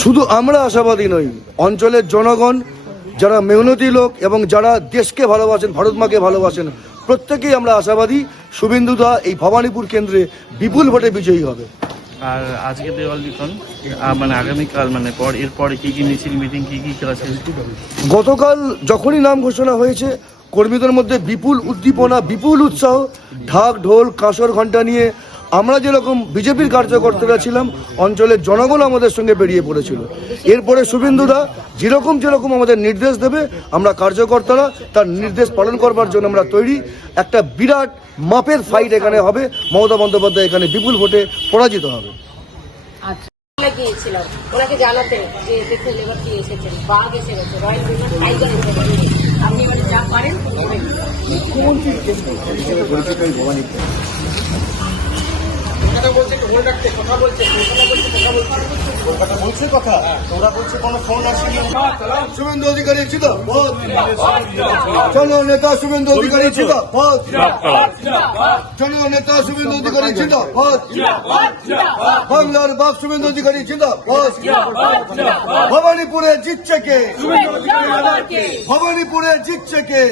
শুধু আমরা আশাবাদী নই, অঞ্চলের জনগণ যারা মেহনতি লোক এবং যারা দেশকে ভালোবাসেন, ভারত মাকে ভালোবাসেন, প্রত্যেকেই আমরা আশাবাদী শুভেন্দুদা এই ভবানীপুর কেন্দ্রে বিপুল ভোটে বিজয়ী হবে। আর আজকে দেওয়াল লিখন মানে আগামীকাল মানে এরপরে কি কি মিছিল মিটিং কি কি করা আছে? গতকাল যখনই নাম ঘোষণা হয়েছে কর্মীদের মধ্যে বিপুল উদ্দীপনা, বিপুল উৎসাহ, ঢাক ঢোল কাঁসর ঘণ্টা নিয়ে আমরা যেরকম বিজেপির কার্যকর্তারা ছিলাম, অঞ্চলের জনগণ আমাদের সঙ্গে বেরিয়ে পড়েছিল। এরপরে শুভেন্দুদা যেরকম আমাদের নির্দেশ দেবে, আমরা কার্যকর্তারা তার নির্দেশ পালন করবার জন্য আমরা তৈরি। একটা বিরাট মাপের ফাইট এখানে হবে। মমতা বন্দ্যোপাধ্যায় এখানে বিপুল ভোটে পরাজিত হবে। গিয়েছিলাম ওনাকে জানাতে যে দেখুন এবার কি এসেছেন, বাঘ এসে গেছে, রয়্যাল বেঙ্গল টাইগার এসে গেছে, আপনি এবারে যা পারেন শুভেন্দু অধিকারী ছিল জননেতা, শুভেন্দু অধিকারী ছিল জননেতা, শুভেন্দু অধিকারী ছিল বাংলার বাঘ, শুভেন্দু অধিকারী ছিল ভবানীপুরে জিতছে কে? ভবানীপুরে জিতছে কে?